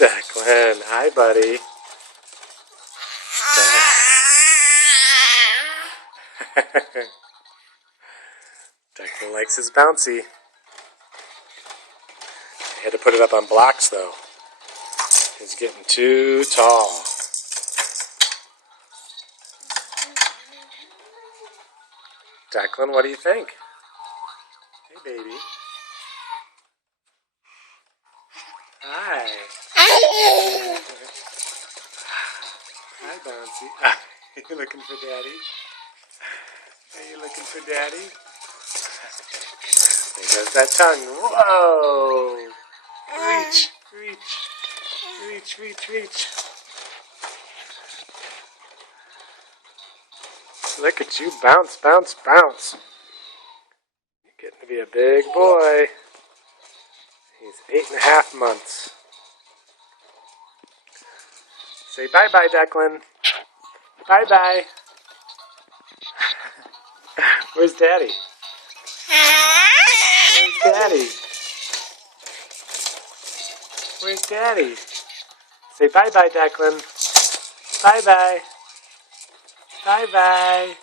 Declan, hi buddy. Declan likes his bouncy. I had to put it up on blocks though. He's getting too tall. Declan, what do you think? Hey baby. Hi. Hi, Bouncy. Are you looking for Daddy? Are you looking for Daddy? There goes that tongue. Whoa! Reach, reach, reach, reach, reach. Look at you bounce, bounce, bounce. You're getting to be a big boy. He's 8.5 months. Say bye-bye, Declan. Bye-bye. Where's Daddy? Where's Daddy? Where's Daddy? Say bye-bye, Declan. Bye-bye. Bye-bye.